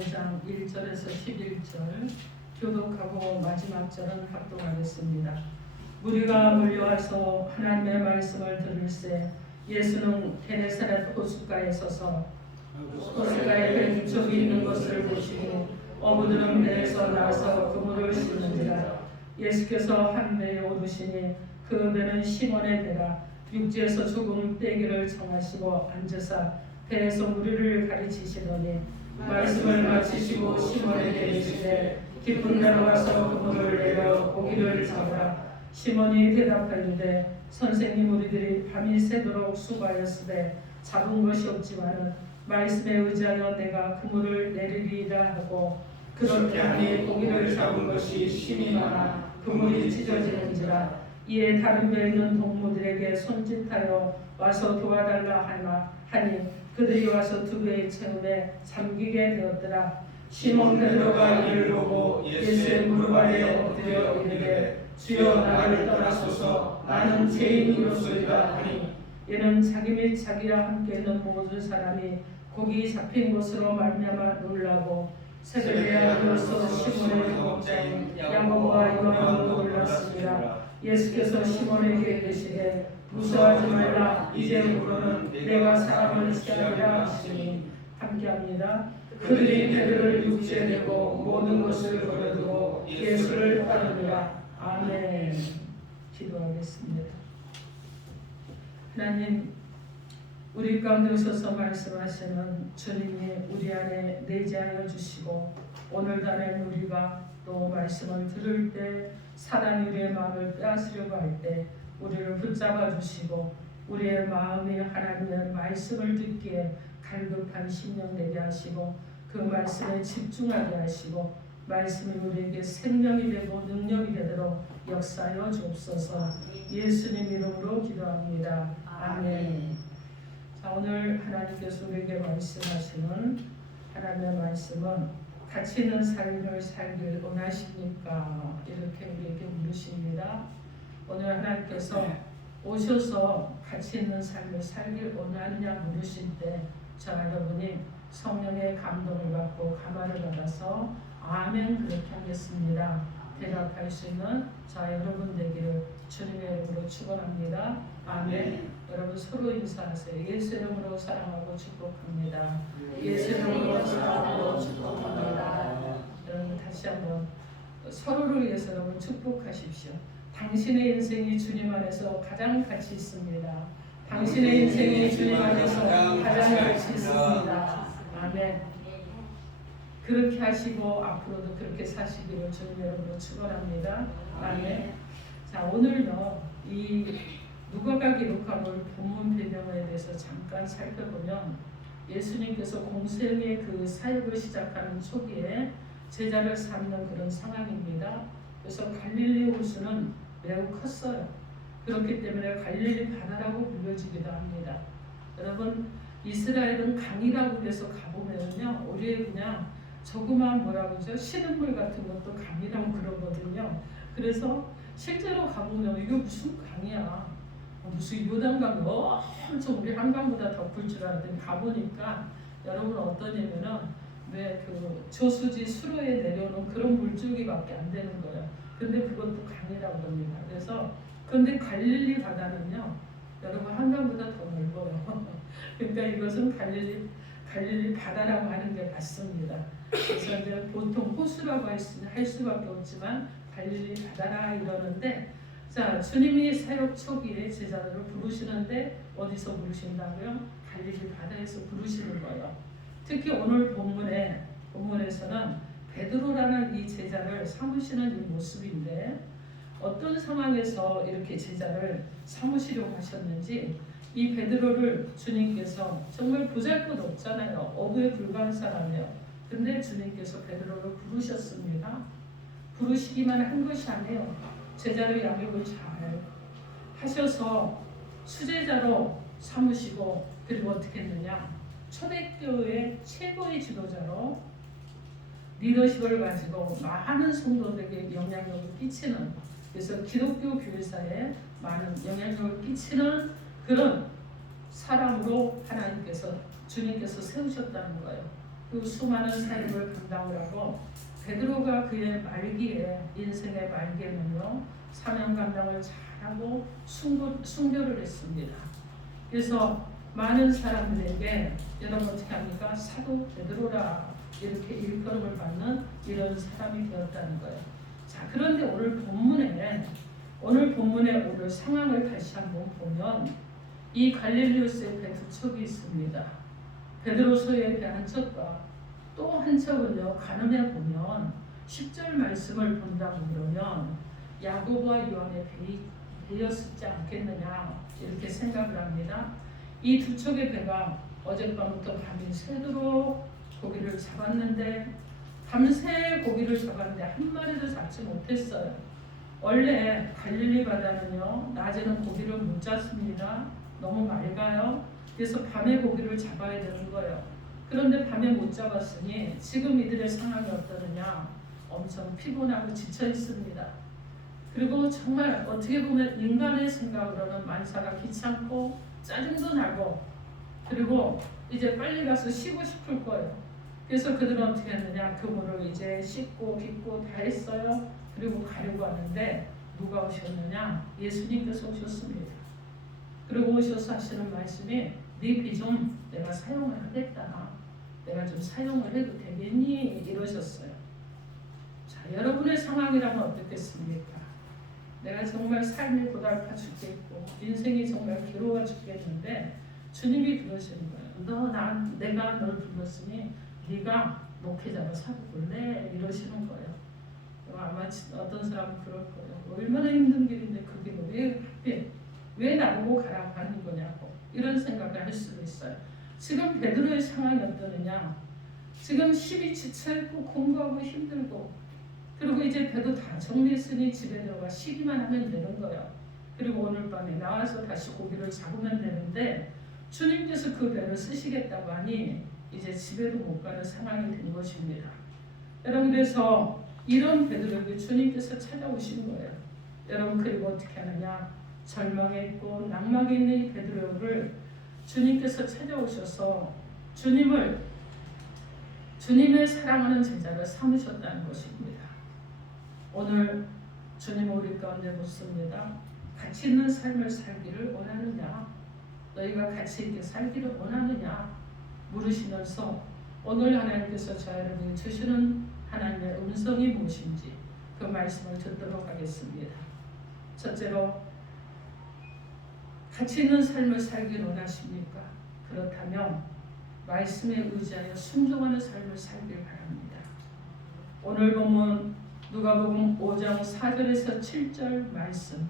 5장 1절에서 11절 교독하고 마지막 절은 합독하겠습니다. 무리가 몰려와서 하나님의 말씀을 들을새 예수는 게네사렛 호숫가에 서서 호숫가에 뱀족이 있는 것을 보시고 어부들은 배에서 나와서 그물을 씻는지라. 예수께서 한 배에 오르시니 그 배는 시몬의 배라. 육지에서 조금 떼기를 청하시고 앉으사 배에서 무리를 가르치시더니 말씀을 마치시고 시몬에게 이르시되 깊은 데로 가서 그물을 내려 고기를 잡으라. 시몬이 대답하였되 선생님, 우리들이 밤이 새도록 수고하였으되 잡은 것이 없지만은 말씀에 의지하여 내가 그물을 내리리라 하고 그렇게 하니 고기를 잡은 것이 심히 많아 그물이 찢어지는지라. 이에 다른 배에 있는 동무들에게 손짓하여 와서 도와달라 하니 그들이 와서 두 배의 채움에 잠기게 되었더라. 시몬 베드로가 이를 보고 예수의 무릎 아래 엎드려 이르되 주여 나를 떠나소서 나는 죄인이로소이다 하니 이는 자기 및 자기와 함께 있는 모든 사람이 고기 잡힌 것으로 말미암아 놀라고 새벽에 아들로서 시몬의 동업자인 야고보와 요한은 놀랐습니다. 예수께서 시몬에게 이르시되 무서워하지 말라. 이제부로는 내가 사람을 취하리라 하시니 함께합니다. 그들이 배를 육지에 내고 모든 것을 버려두고 예수를 따르니라. 아멘. 기도하겠습니다. 하나님, 우리 가운데 오셔서 말씀하시는 주님이 우리 안에 내재하여 주시고 오늘 날의 우리가 또 말씀을 들을 때 사단이 우리의 마음을 빼앗으려고 할 때 우리를 붙잡아 주시고 우리의 마음이 하나님의 말씀을 듣기에 갈급한 심령 되게 하시고 그 말씀에 집중하게 하시고 말씀이 우리에게 생명이 되고 능력이 되도록 역사하여 주옵소서. 예수님 이름으로 기도합니다. 아멘. 자, 오늘 하나님께서 우리에게 말씀하시는 하나님의 말씀은 가치 있는 삶을 살길 원하십니까? 이렇게 우리에게 물으십니다. 오늘 하나님께서 오셔서 가치 있는 삶을 살길 원하느냐 물으실 때 저와 여러분이 성령의 감동을 받고 감화를 받아서 아멘 그렇게 하겠습니다. 대답할 수 있는 저와 여러분 되기를 주님의 이름으로 축원합니다. 아멘. 여러분 서로 인사하세요. 예수 이름으로 사랑하고 축복합니다. 예수 이름으로 사랑하고 축복합니다. 여러분 다시 한번 서로를 위해서 여러분 축복하십시오. 당신의 인생이 주님 안에서 가장 가치 있습니다. 당신의 인생이 주님 안에서 가장 가치 있습니다. 아멘. 그렇게 하시고 앞으로도 그렇게 사시기를 주님 여러분으로 축원합니다. 아멘. 자, 오늘요 이 누가가 기록한 오늘 본문 배경에 대해서 잠깐 살펴보면 예수님께서 공생의 그 사역을 시작하는 초기에 제자를 삼는 그런 상황입니다. 그래서 갈릴리 호수는 매우 컸어요. 그렇기 때문에 갈릴리 바다라고 불려지기도 합니다. 여러분 이스라엘은 강이라고 해서 가보면요 우리의 그냥 조그마한 뭐라고 그러죠? 시냇물 같은 것도 강이라고 그러거든요. 그래서 실제로 가보면 이게 무슨 강이야? 무슨 요단강 엄청 우리 한강보다 더 클 줄 알았더니 가보니까 여러분 어떠냐면은 왜 그 저수지 수로에 내려오는 그런 물줄기밖에 안 되는 거예요. 근데 그것도 강이라고 합니다. 그래서 근데 갈릴리 바다는요 여러분 한강보다 더 넓어요. 그러니까 이것은 갈릴리 바다라고 하는 게 맞습니다. 그래서 이제 보통 호수라고 할 수밖에 없지만 갈릴리 바다라 이러는데 자 주님이 사역 초기에 제자들을 부르시는데 어디서 부르신다고요? 갈릴리 바다에서 부르시는 거예요. 특히 오늘 본문에서는 베드로라는 이 제자를 삼으시는 이 모습인데 어떤 상황에서 이렇게 제자를 삼으시려고 하셨는지 이 베드로를 주님께서 정말 보잘것없잖아요. 어부에 불과한 사람이에요. 근데 주님께서 베드로를 부르셨습니다. 부르시기만 한 것이 아니에요. 제자를 양육을 잘 하셔서 수제자로 삼으시고 그리고 어떻게 했느냐 초대교회의 최고의 지도자로 리더십을 가지고 많은 성도들에게 영향력을 끼치는 그래서 기독교 교회사에 많은 영향력을 끼치는 그런 사람으로 하나님께서 주님께서 세우셨다는 거예요. 그 수많은 사역을 감당을 하고 베드로가 그의 말기에 인생의 말기에는요 사명 감당을 잘하고 순교를 했습니다. 그래서 많은 사람들에게 여러분 어떻게 합니까? 사도 베드로라 이렇게 일컬음을 받는 이런 사람이 되었다는 거예요. 자, 그런데 오늘 본문의 오늘 상황을 다시 한번 보면 이 갈릴리우스의 배 두 척이 있습니다. 베드로서의 배 한 척과 또 한 척은요 가늠해 보면 10절 말씀을 본다고 그러면 야고보와 요한의 배였지 않겠느냐 이렇게 생각을 합니다. 이 두 척의 배가 어젯밤부터 밤이 새도록 고기를 잡았는데 밤새 고기를 잡았는데 한 마리도 잡지 못했어요. 원래 갈릴리 바다는요 낮에는 고기를 못 잡습니다. 너무 맑아요. 그래서 밤에 고기를 잡아야 되는 거예요. 그런데 밤에 못 잡았으니 지금 이들의 상황이 어떠느냐? 엄청 피곤하고 지쳐 있습니다. 그리고 정말 어떻게 보면 인간의 생각으로는 만사가 귀찮고 짜증도 나고 그리고 이제 빨리 가서 쉬고 싶을 거예요. 그래서 그들은 어떻게 했느냐? 그물을 이제 씻고 깃고 다 했어요. 그리고 가려고 하는데 누가 오셨느냐? 예수님께서 오셨습니다. 그리고 오셔서 하시는 말씀이 네 비 좀 내가 사용을 하겠다. 내가 좀 사용을 해도 되겠니? 이러셨어요. 자, 여러분의 상황이라면 어떻겠습니까? 내가 정말 삶이 고달파 죽겠고 인생이 정말 괴로워 죽겠는데 주님이 그러시는 거예요. 내가 널 불렀으니 네가 목회자로 살아볼래? 이러시는 거예요. 아마 어떤 사람은 그럴 거예요. 얼마나 힘든 길인데 그게 왜 나보고 가라고 하는 거냐고 이런 생각을 할 수도 있어요. 지금 베드로의 상황이 어떠느냐? 지금 시비 지쳐있고 공부하고 힘들고 그리고 이제 배도 다 정리했으니 집에 들어가 쉬기만 하면 되는 거예요. 그리고 오늘 밤에 나와서 다시 고기를 잡으면 되는데 주님께서 그 배를 쓰시겠다고 하니 이제 집에도 못 가는 상황이 된 것입니다. 여러분 그래서 이런 베드로에게 주님께서 찾아오신 거예요. 여러분 그리고 어떻게 하느냐? 절망에 있고 낙망에 있는 이 베드로를 주님께서 찾아오셔서 주님의 사랑하는 제자를 삼으셨다는 것입니다. 오늘 주님은 우리 가운데 묻습니다. 가치 있는 삶을 살기를 원하느냐? 너희가 가치 있게 살기를 원하느냐? 물으시면서 오늘 하나님께서 저에게 주시는 하나님의 음성이 무엇인지 그 말씀을 듣도록 하겠습니다. 첫째로 가치 있는 삶을 살기를 원하십니까? 그렇다면 말씀에 의지하여 순종하는 삶을 살길 바랍니다. 오늘 보면 누가복음 5장 4절에서 7절 말씀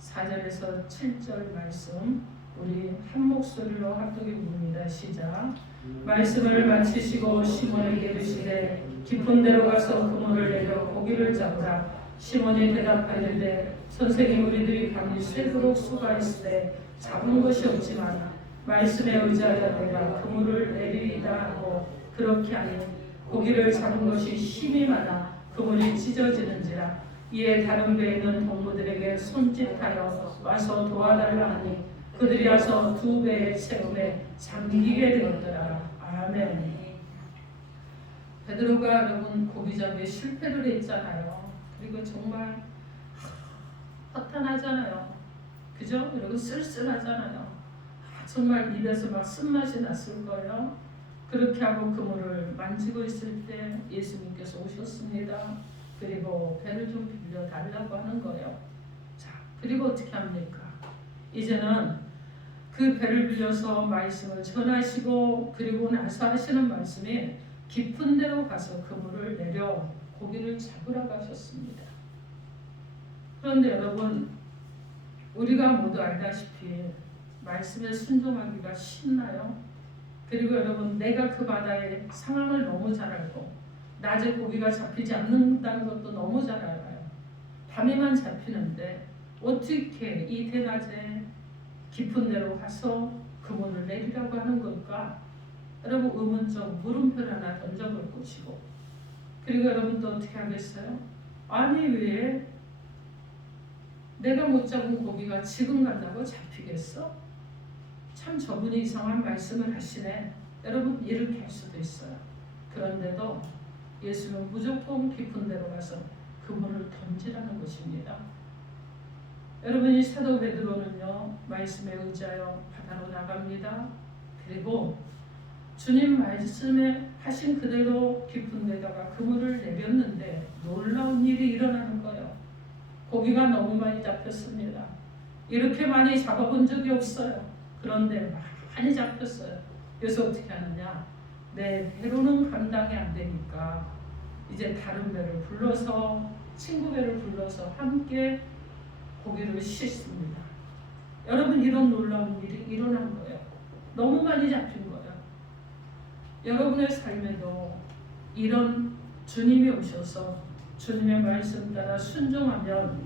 4절에서 7절 말씀 우리 한 목소리로 합독해 봅니다. 시작. 말씀을 마치시고 시몬에게 이르시되 깊은 데로 가서 그물을 내려 고기를 잡으라. 시몬이 대답하였는데 선생님 우리들이 밤이 새도록 수고하였으되 잡은 것이 없지만 말씀에 의지하여 내가 그물을 내리리다 하고 그렇게 하니 고기를 잡은 것이 힘이 많아 그물이 찢어지는지라. 이에 다른 배에 있는 동무들에게 손짓하여 와서 도와달라 하니 그들이 와서 두 배의 채움에 잠기게 되었더라. 아멘. 베드로가 여러분 고기잡이에 실패를 했잖아요. 그리고 정말 허탄하잖아요. 그죠? 여러분 쓸쓸하잖아요. 정말 입에서 막 쓴맛이 났을 거예요. 그렇게 하고 그물을 만지고 있을 때 예수님께서 오셨습니다. 그리고 배를 좀 빌려달라고 하는 거예요. 자, 그리고 어떻게 합니까? 이제는 그 배를 빌려서 말씀을 전하시고 그리고 나서 하시는 말씀이 깊은 데로 가서 그물을 내려 고기를 잡으라고 하셨습니다. 그런데 여러분 우리가 모두 알다시피 말씀에 순종하기가 쉽나요? 그리고 여러분 내가 그 바다의 상황을 너무 잘 알고 낮에 고기가 잡히지 않는다는 것도 너무 잘 알아요. 밤에만 잡히는데 어떻게 이 대낮에 깊은 데로 가서 그물을 내리라고 하는 걸까? 여러분 의문적 물음표 하나 던져볼 것이고 그리고 여러분 또 어떻게 하겠어요? 아니 왜 내가 못 잡은 고기가 지금 간다고 잡히겠어? 참 저분이 이상한 말씀을 하시네. 여러분 이렇게 할 수도 있어요. 그런데도 예수는 무조건 깊은 데로 가서 그물을 던지라는 것입니다. 여러분, 이 사도 베드로는요, 말씀에 의지하여 바다로 나갑니다. 그리고 주님 말씀에 하신 그대로 깊은 데다가 그물을 내렸는데 놀라운 일이 일어나는 거예요. 고기가 너무 많이 잡혔습니다. 이렇게 많이 잡아본 적이 없어요. 그런데 많이 잡혔어요. 그래서 어떻게 하느냐, 내 배로는 감당이 안 되니까 이제 다른 배를 불러서, 친구 배를 불러서 함께 고기를 씻습니다. 여러분, 이런 놀라운 일이 일어난 거예요. 너무 많이 잡힌 거예요. 여러분의 삶에도 이런 주님이 오셔서 주님의 말씀 따라 순종하면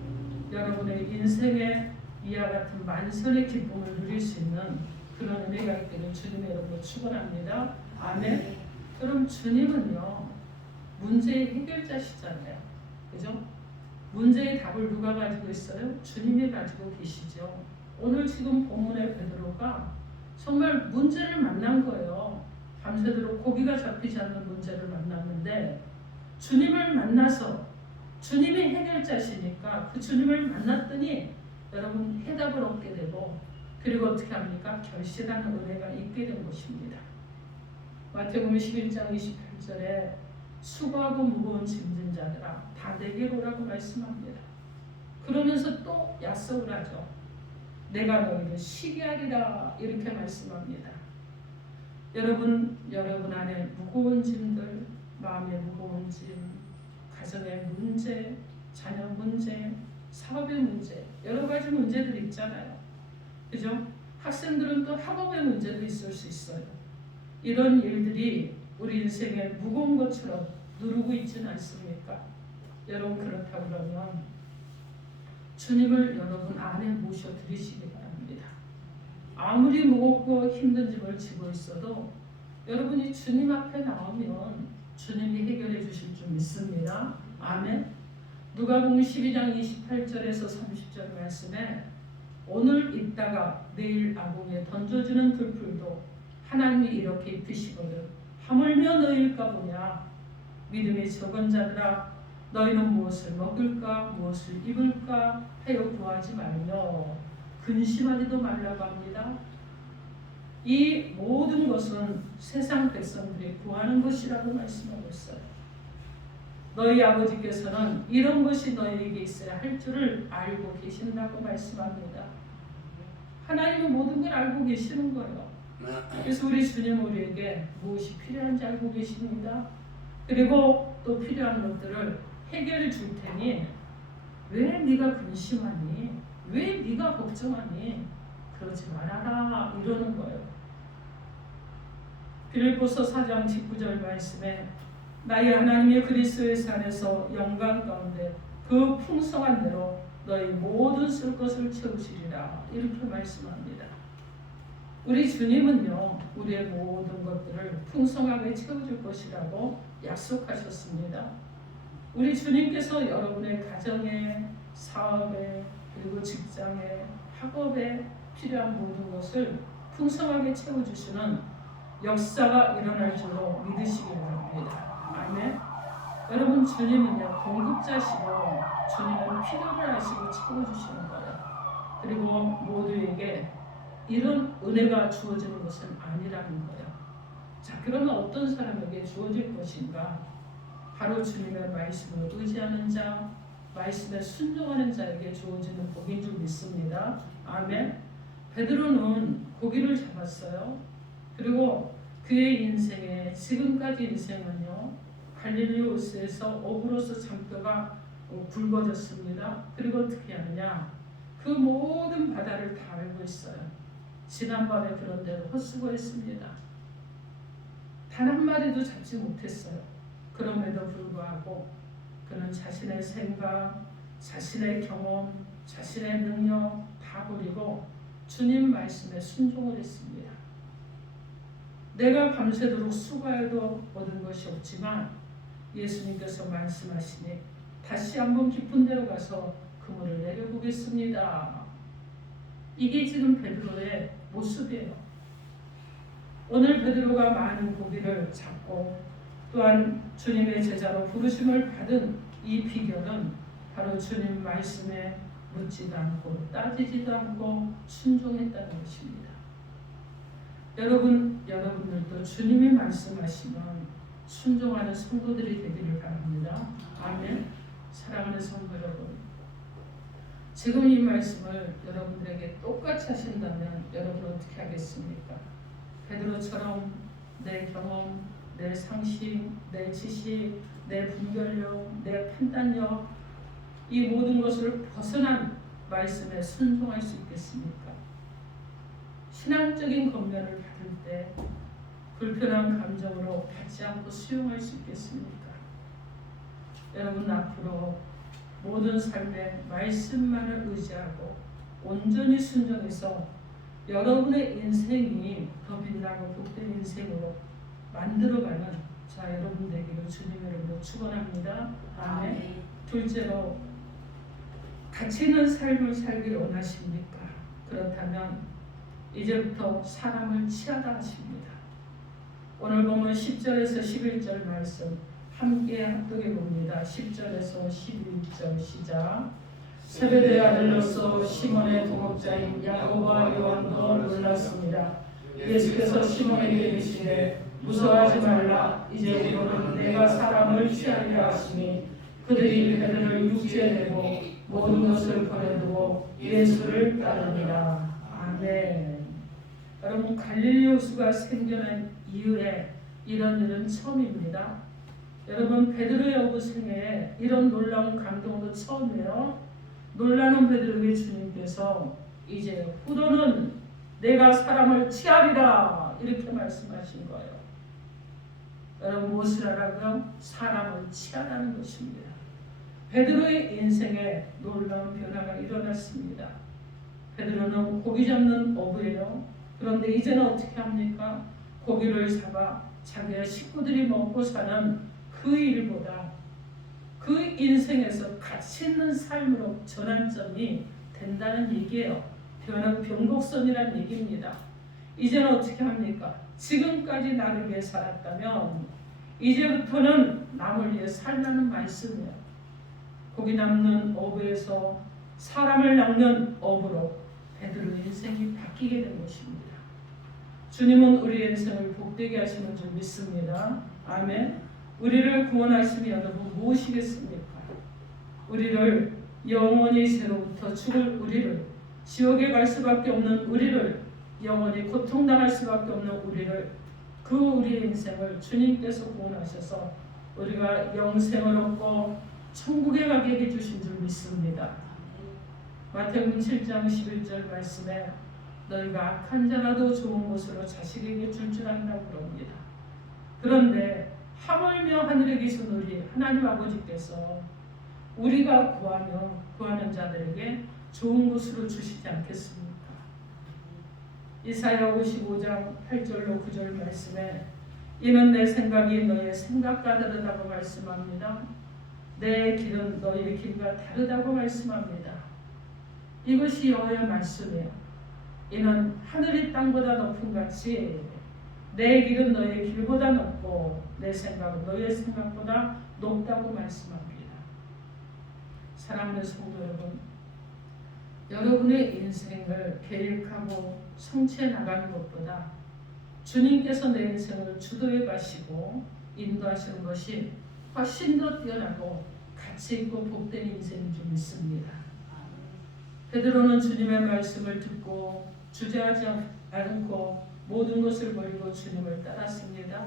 여러분의 인생에 이와 같은 만선의 기쁨을 누릴 수 있는 그런 은혜가 있기를 주님의 이름으로 축원합니다. 아멘. 그럼 주님은요, 문제의 해결자시잖아요. 그죠? 문제의 답을 누가 가지고 있어요? 주님이 가지고 계시죠. 오늘 지금 본문의 베드로가 정말 문제를 만난 거예요. 밤새도록 고기가 잡히지 않는 문제를 만났는데 주님을 만나서, 주님이 해결자시니까 그 주님을 만났더니 여러분 해답을 얻게 되고, 그리고 어떻게 합니까? 결실하는 은혜가 있게 된 것입니다. 마태복음 11장 28절에 수고하고 무거운 짐진 자들아 다 내게로 오라고 말씀합니다. 그러면서 또 약속을 하죠. 내가 너희를 쉬게 하리라, 이렇게 말씀합니다. 여러분 안에 무거운 짐들, 마음의 무거운 짐, 가정의 문제, 자녀 문제, 사업의 문제, 여러 가지 문제들이 있잖아요. 그죠? 학생들은 또 학업의 문제도 있을 수 있어요. 이런 일들이 우리 인생에 무거운 것처럼 누르고 있지는 않습니까? 여러분, 그렇다 그러면 주님을 여러분 안에 모셔드리시기 바랍니다. 아무리 무겁고 힘든 짐을 지고 있어도 여러분이 주님 앞에 나오면 주님이 해결해 주실 줄 믿습니다. 아멘. 누가복음 12장 28절에서 30절 말씀에 오늘 있다가 내일 아궁이에 던져지는 들풀도 하나님이 이렇게 입히시거든 하물며 너희일까 보냐. 믿음이 적은 자들아 너희는 무엇을 먹을까 무엇을 입을까 하여 구하지 말며 근심하지도 말라고 합니다. 이 모든 것은 세상 백성들이 구하는 것이라고 말씀하고 있어요. 너희 아버지께서는 이런 것이 너희에게 있어야 할 줄을 알고 계신다고 말씀합니다. 하나님은 모든 걸 알고 계시는 거예요. 그래서 우리 주님 우리에게 무엇이 필요한지 알고 계십니다. 그리고 또 필요한 것들을 해결해 줄 테니 왜 네가 근심하니? 왜 네가 걱정하니? 그러지 말아라, 이러는 거예요. 빌립보서 4장 19절 말씀에 나의 하나님의 그리스도의 안에서 영광 가운데 그 풍성한 대로 너희 모든 쓸 것을 채우시리라, 이렇게 말씀합니다. 우리 주님은요, 우리의 모든 것들을 풍성하게 채워줄 것이라고 약속하셨습니다. 우리 주님께서 여러분의 가정에, 사업에, 그리고 직장에, 학업에 필요한 모든 것을 풍성하게 채워주시는 역사가 일어날 줄로 믿으시기 바랍니다. 아멘. 여러분, 주님은요, 공급자시고 주님은 필요를 아시고 채워주시는 거예요. 그리고 모두에게 이런 은혜가 주어지는 것은 아니라는 거예요. 자, 그러면 어떤 사람에게 주어질 것인가? 바로 주님의 말씀을 의지하는 자, 말씀에 순종하는 자에게 주어지는 복인 줄 믿습니다. 아멘. 베드로는 고기를 잡았어요. 그리고 그의 인생에 지금까지 인생은요, 갈릴리 호수에서 어부로서 장뼈가 굵어졌습니다. 그리고 어떻게 하느냐? 그 모든 바다를 다 알고 있어요. 지난밤에 그런 대로 헛수고했습니다. 단 한 마리도 잡지 못했어요. 그럼에도 불구하고 그는 자신의 생각, 자신의 경험, 자신의 능력 다 버리고 주님 말씀에 순종을 했습니다. 내가 밤새도록 수고해도 얻은 것이 없지만 예수님께서 말씀하시니 다시 한번 깊은 데로 가서 그물을 내려보겠습니다. 이게 지금 베드로의 모습이에요. 오늘 베드로가 많은 고기를 잡고 또한 주님의 제자로 부르심을 받은 이 비결은 바로 주님 말씀에 묻지도 않고 따지지도 않고 순종했다는 것입니다. 여러분들도 주님이 말씀하시면 순종하는 성도들이 되기를 바랍니다. 아멘. 사랑하는 성도 여러분, 지금 이 말씀을 여러분들에게 똑같이 하신다면 여러분은 어떻게 하겠습니까? 베드로처럼 내 경험, 내 상식, 내 지식, 내 분별력, 내 판단력, 이 모든 것을 벗어난 말씀에 순종할 수 있겠습니까? 신앙적인 권면을 받을 때 불편한 감정으로 받지 않고 수용할 수 있겠습니까? 여러분, 앞으로 모든 삶에 말씀만을 의지하고 온전히 순종해서 여러분의 인생이 더 빛나고 복된 인생으로 만들어가는 자 여러분 되기를 주님의 이름으로 축원합니다. 아멘. 둘째로, 가치 있는 삶을 살길 원하십니까? 그렇다면 이제부터 사람을 치하다 하십니다. 오늘 보면 10절에서 11절 말씀 함께 합독해 봅니다. 10절에서 11절 시작. 세베대의 아들로서 시몬의 동업자인 야고보와 요한도 놀랐습니다. 예수께서 시몬에게 이르시되 무서워하지 말라. 이제 우리는 내가 사람을 취하리라 하시니 그들이 베드로를 육지에 내고 모든 것을 버려두고 예수를 따르니라. 아멘. 여러분, 갈릴리 호수가 생겨난 이후에 이런 일은 처음입니다. 여러분, 베드로의 어부 생애에 이런 놀라운 감동도 처음이에요. 놀라는 베드로에게 주님께서 이제 후로는 내가 사람을 취하리라 이렇게 말씀하신 거예요. 여러분, 무엇을 하라고요? 사람을 취하라는 것입니다. 베드로의 인생에 놀라운 변화가 일어났습니다. 베드로는 고기 잡는 어부예요. 그런데 이제는 어떻게 합니까? 고기를 잡아 자기의 식구들이 먹고 사는 그 일보다 그 인생에서 가치 있는 삶으로 전환점이 된다는 얘기예요. 변곡선이라는 얘기입니다. 이제는 어떻게 합니까? 지금까지 나를 위해 살았다면 이제부터는 남을 위해 살라는 말씀이에요. 고기 낚는 어부에서 사람을 낚는 어부로 베드로의 인생이 바뀌게 된 것입니다. 주님은 우리의 인생을 복되게 하시는 줄 믿습니다. 아멘. 우리를 구원하시면 여러분 무엇이겠습니까? 우리를 영원히 죄로부터 죽을 우리를, 지옥에 갈 수밖에 없는 우리를, 영원히 고통당할 수밖에 없는 우리를, 그 우리의 인생을 주님께서 구원하셔서 우리가 영생을 얻고 천국에 가게 해주신 줄 믿습니다. 마태복음 7장 11절 말씀에 너희가 악한 자라도 좋은 것으로 자식에게 줄 안다고 그럽니다. 그런데 하물며 하늘에 계신 우리 하나님 아버지께서 우리가 구하는 자들에게 좋은 것으로 주시지 않겠습니까? 이사야 55장 8절로 9절 말씀에 이는 내 생각이 너의 생각과 다르다고 말씀합니다. 내 길은 너의 길과 다르다고 말씀합니다. 이것이 여호와의 말씀이에요. 이는 하늘이 땅보다 높은 같이 내 길은 너의 길보다 높고 내 생각은 너의 생각보다 높다고 말씀합니다. 사랑하는 성도 여러분, 여러분의 인생을 계획하고 성취해 나가는 것보다 주님께서 내 인생을 주도해 가시고 인도하시는 것이 훨씬 더 뛰어나고 가치 있고 복된 인생인 줄 믿습니다. 베드로는 주님의 말씀을 듣고 주저하지 않고 모든 것을 버리고 주님을 따랐습니다.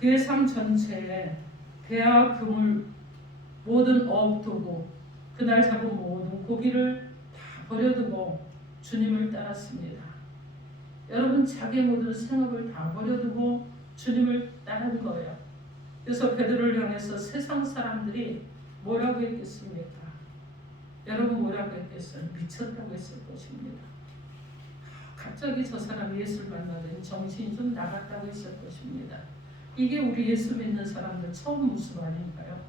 그의 삶 전체에 배와 그물, 모든 어업도구, 그날 잡은 모든 고기를 다 버려두고 주님을 따랐습니다. 여러분, 자기의 모든 생업을 다 버려두고 주님을 따른 거예요. 그래서 베드로를 향해서 세상 사람들이 뭐라고 했겠습니까? 여러분, 뭐라고 했겠어요? 미쳤다고 했을 것입니다. 갑자기 저 사람 예수를 만나더니 정신이 좀 나갔다고 했을 것입니다. 이게 우리 예수 믿는 사람들 처음 모습 아닌가요?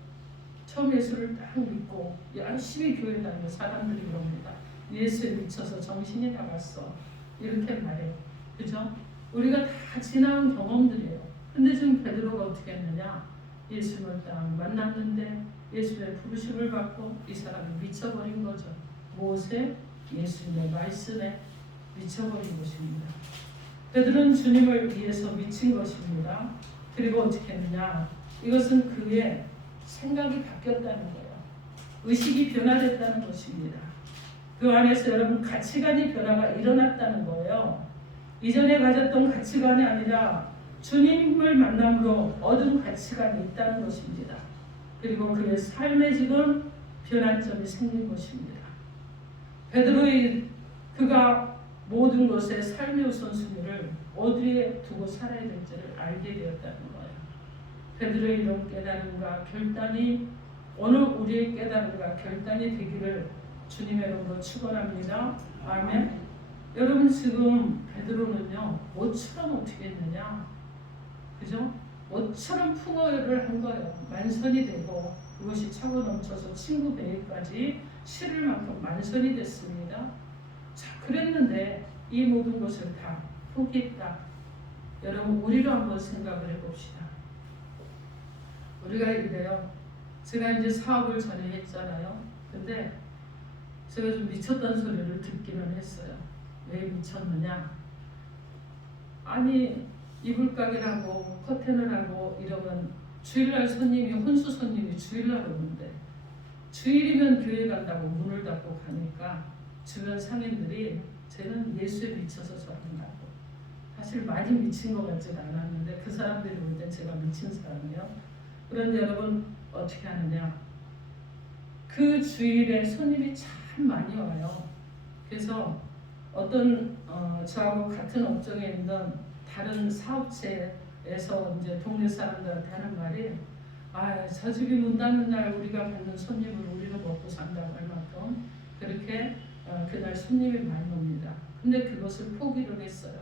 처음 예수를 딱 믿고 열심히 교회 다니는 사람들이 그럽니다. 예수에 미쳐서 정신이 나갔어. 이렇게 말해요. 그죠? 우리가 다 지나온 경험들이에요. 근데 지금 베드로가 어떻게 했느냐? 예수님을 딱 만났는데 예수님의 부르심을 받고 이 사람이 미쳐버린 거죠. 무엇에? 예수님의 말씀에 미쳐버린 것입니다. 베드로는 주님을 위해서 미친 것입니다. 그리고 어떻게 했느냐? 이것은 그의 생각이 바뀌었다는 거예요. 의식이 변화됐다는 것입니다. 그 안에서 여러분 가치관이 변화가 일어났다는 거예요. 이전에 가졌던 가치관이 아니라 주님을 만남으로 얻은 가치관이 있다는 것입니다. 그리고 그의 삶에 지금 변환점이 생긴 것입니다. 베드로의 그가 모든 것에 삶의 우선순위를 어디에 두고 살아야 될지를 알게 되었다는 거예요. 베드로의 이런 깨달음과 결단이 오늘 우리의 깨달음과 결단이 되기를 주님의 이름으로 축원합니다. 아멘. 여러분 지금 베드로는요 모처럼 어떻게 했느냐? 그죠? 모처럼 풍어를 한 거예요. 만선이 되고 그것이 차고 넘쳐서 친구 배에까지 실을 만큼 만선이 됐습니다. 자, 그랬는데 이 모든 것을 다 포기했다. 여러분 우리로 한번 생각을 해봅시다. 우리가 이래요. 제가 이제 사업을 전에 했잖아요. 근데 제가 좀 미쳤다는 소리를 듣기는 했어요. 왜 미쳤느냐? 아니 이불가게를 하고 커튼을 하고 이러면 주일날 손님이 혼수 손님이 주일날 오는데 주일이면 교회 간다고 문을 닫고 가니까 주변 상인들이 쟤는 예수에 미쳐서 저런다고. 사실 많이 미친 것 같지는 않았는데 그 사람들이 볼 때 제가 미친 사람이에요. 그런데 여러분 어떻게 하느냐? 그 주일에 손님이 참 많이 와요. 그래서 어떤 저하고 같은 업종에 있는 다른 사업체에서 이제 동네 사람들한테 하는 말이 저 집이 문 닫는 날 우리가 받는 손님을 우리는 먹고 산다고 할 만큼 그렇게 그날 손님이 많이 옵니다. 근데 그것을 포기를 했어요.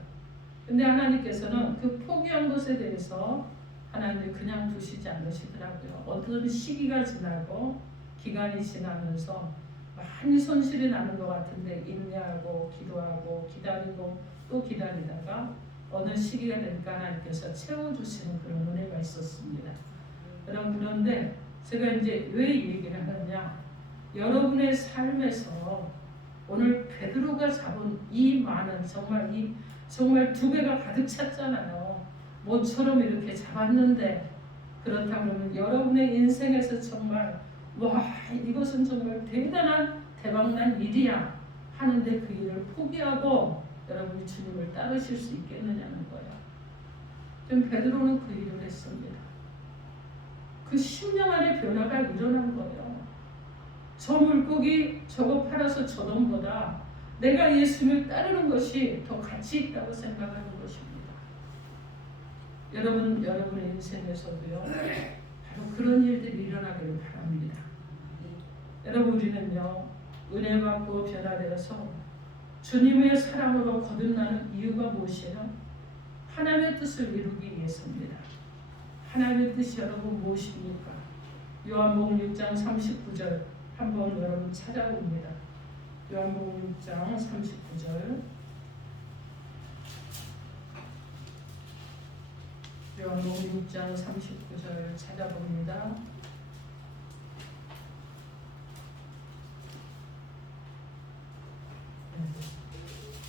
근데 하나님께서는 그 포기한 것에 대해서 하나님이 그냥 두시지 않으시더라고요. 어떤 시기가 지나고 기간이 지나면서 많이 손실이 나는 것 같은데 인내하고 기도하고 기다리고 또 기다리다가 어느 시기가 되니까 하나님께서 채워주시는 그런 은혜가 있었습니다. 여러분 그런데 제가 이제 왜 얘기를 하느냐? 여러분의 삶에서 오늘 베드로가 잡은 이 많은 정말 두 배가 가득 찼잖아요. 모처럼 이렇게 잡았는데 그렇다 그러면 여러분의 인생에서 정말 와 이것은 정말 대단한 대박난 일이야 하는데 그 일을 포기하고 여러분이 주님을 따르실 수 있겠느냐는 거예요. 지금 베드로는 그 일을 했습니다. 그 10년 안에 변화가 일어난 거예요. 저 물고기 저거 팔아서 저 돈보다 내가 예수님을 따르는 것이 더 가치 있다고 생각하는 것입니다. 여러분의 인생에서도요 바로 그런 일들이 일어나기를 바랍니다. 여러분 우리는요 은혜 받고 변화되어서 주님의 사랑으로 거듭나는 이유가 무엇이에요? 하나님의 뜻을 이루기 위해서입니다. 하나님의 뜻이 여러분 무엇입니까? 요한복음 6장 39절 한번 여러분 찾아봅니다. 요한복음 6장 39절 요한복음 6장 39절 찾아봅니다.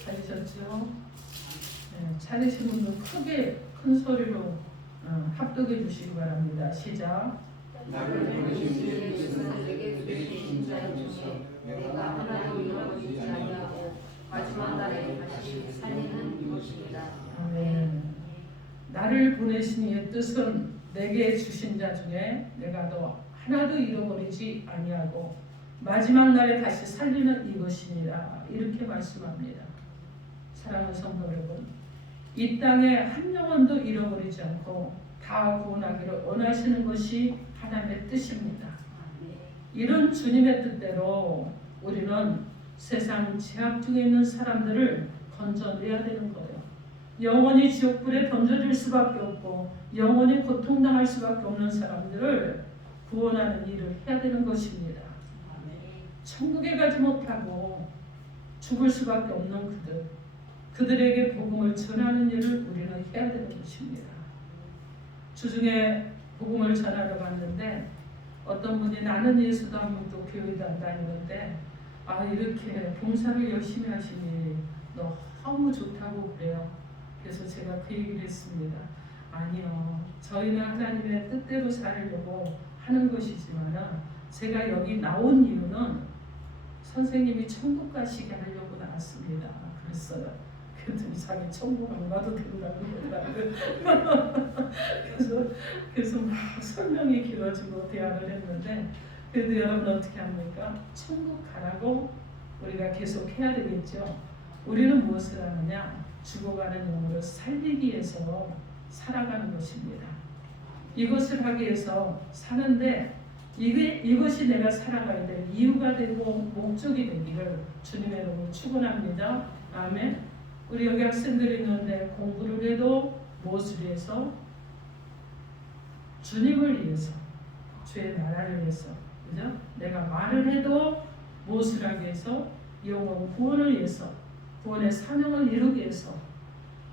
찾으셨죠? 네, 찾으신 분들 크게 큰 소리로 합독해 주시기 바랍니다. 시작. 나를 보내신 이의 뜻은 내게 주신 자 중에 내가 하나도 잃어버리지 아니하고 마지막 날에 다시 살리는 이것입니다. 아멘. 나를 보내신 이의 뜻은 내게 주신 자 중에 내가 너 하나도 잃어버리지 아니하고 마지막 날에 다시 살리는 이것이니라. 이렇게 말씀합니다. 사랑하는 성도 여러분, 이 땅에 한 영혼도 잃어버리지 않고 다 구원하기를 원하시는 것이 하나님의 뜻입니다. 이런 주님의 뜻대로 우리는 세상 제약 중에 있는 사람들을 건져내야 되는 거예요. 영원히 지옥불에 던져질 수밖에 없고 영원히 고통당할 수밖에 없는 사람들을 구원하는 일을 해야 되는 것입니다. 천국에 가지 못하고 죽을 수밖에 없는 그들에게 복음을 전하는 일을 우리는 해야 되는 것입니다. 주중에 복음을 전하러 갔는데 어떤 분이 나는 예수도 안 믿고 교회도 안 다니는데 이렇게 봉사를 열심히 하시니 너무 좋다고 그래요. 그래서 제가 그 얘기를 했습니다. 아니요, 저희는 하나님의 뜻대로 살려고 하는 것이지만 제가 여기 나온 이유는 선생님이 천국 가시게 하려고 나왔습니다. 그랬어요. 그랬더니 자기 천국 안 가도 된다고 그러더라고요. 그래서 막 설명이 길어지고 대화를 했는데 그래도 여러분 어떻게 합니까? 천국 가라고 우리가 계속 해야 되겠죠. 우리는 무엇을 하느냐? 죽어가는 영혼을 살리기 위해서 살아가는 것입니다. 이것을 하기 위해서 사는데 이것이 내가 살아가야 될 이유가 되고 목적이 되기를 주님의 이름으로 축원합니다. 아멘. 우리 여기 학생들이 있는데 공부를 해도 무엇을 위해서? 주님을 위해서, 주의 나라를 위해서, 그죠? 내가 말을 해도 무엇을 하기 위해서? 영혼 구원을 위해서, 구원의 사명을 이루기 위해서.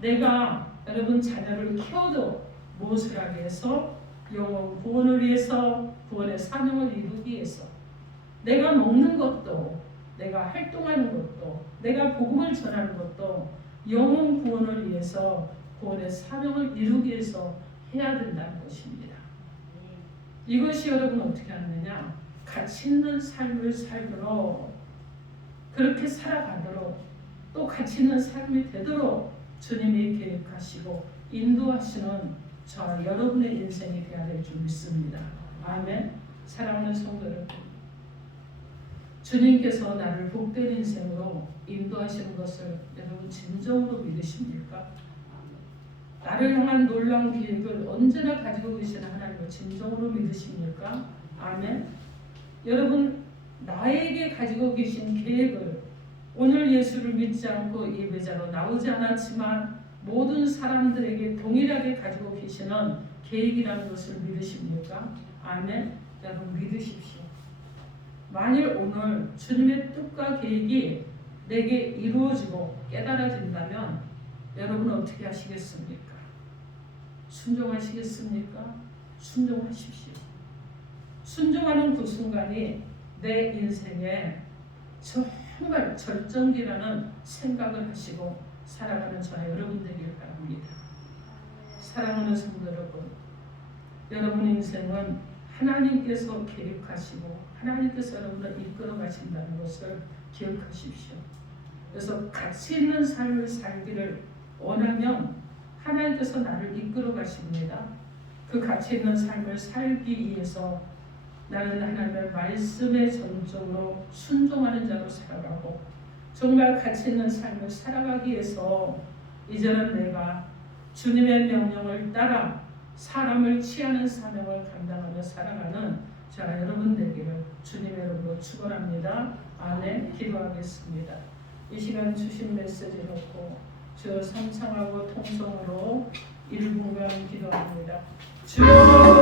내가 여러분 자녀를 키워도 무엇을 하기 위해서? 영혼 구원을 위해서, 구원의 사명을 이루기 위해서. 내가 먹는 것도, 내가 활동하는 것도, 내가 복음을 전하는 것도 영혼 구원을 위해서, 구원의 사명을 이루기 위해서 해야 된다는 것입니다. 이것이 여러분 어떻게 하느냐? 가치 있는 삶을 살도록, 그렇게 살아가도록, 또 가치 있는 삶이 되도록 주님이 계획하시고 인도하시는 저와 여러분의 인생이 되어야 될 줄 믿습니다. 아멘. 사랑하는 성도 여러분, 주님께서 나를 복된 인생으로 인도하시는 것을 여러분 진정으로 믿으십니까? 나를 향한 놀라운 계획을 언제나 가지고 계시는 하나님을 진정으로 믿으십니까? 아멘. 여러분, 나에게 가지고 계신 계획을 오늘 예수를 믿지 않고 예배자로 나오지 않았지만 모든 사람들에게 동일하게 가지고 계시는 계획이라는 것을 믿으십니까? 아멘. 여러분 믿으십시오. 만일 오늘 주님의 뜻과 계획이 내게 이루어지고 깨달아진다면 여러분은 어떻게 하시겠습니까? 순종하시겠습니까? 순종하십시오. 순종하는 그 순간이 내 인생에 정말 절정기라는 생각을 하시고 살아가는 저와 여러분 되길 바랍니다. 사랑하는 성도 여러분, 여러분 인생은 하나님께서 계획하시고 하나님께서 여러분을 이끌어 가신다는 것을 기억하십시오. 그래서 가치 있는 삶을 살기를 원하면 하나님께서 나를 이끌어 가십니다. 그 가치 있는 삶을 살기 위해서 나는 하나님의 말씀에 전적으로 순종하는 자로 살아가고 정말 가치 있는 삶을 살아가기 위해서 이제는 내가 주님의 명령을 따라 사람을 취하는 사명을 감당하며 살아가는 자 여러분 되기를 주님의 이름으로 축원합니다. 아멘. 기도하겠습니다. 이 시간 주신 메시지 놓고 주 삼창하고 통성으로 1분간 기도합니다. 주